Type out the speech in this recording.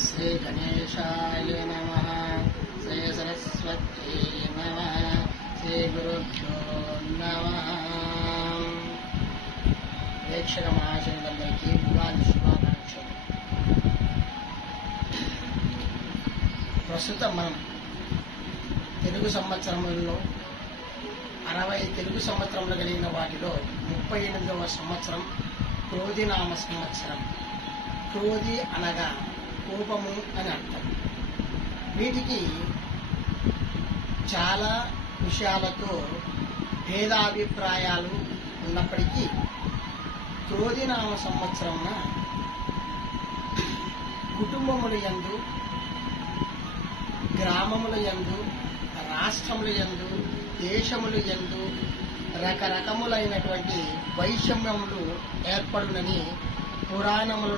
శ్రీ గణేశాయ నమః. శ్రీ సరస్వతీ నమః. శ్రీ గురుభ్యో నమః. ప్రేక్షక మహాశయులందరికీ ఉగాది శుభాకాంక్షలు. ప్రస్తుతం మనం తెలుగు సంవత్సరములలో 60 తెలుగు సంవత్సరములు కలిగిన వాటిలో 38వ సంవత్సరం క్రోధినామ సంవత్సరం. క్రోధి అనగా కోపము అని అర్థం. వీటికి చాలా విషయాలతో భేదాభిప్రాయాలు ఉన్నప్పటికీ క్రోధినామ సంవత్సరమున కుటుంబముల యందు, గ్రామముల యందు, రాష్ట్రముల యందు, దేశముల యందు రకరకములైనటువంటి వైషమ్యములు ఏర్పడునని పురాణముల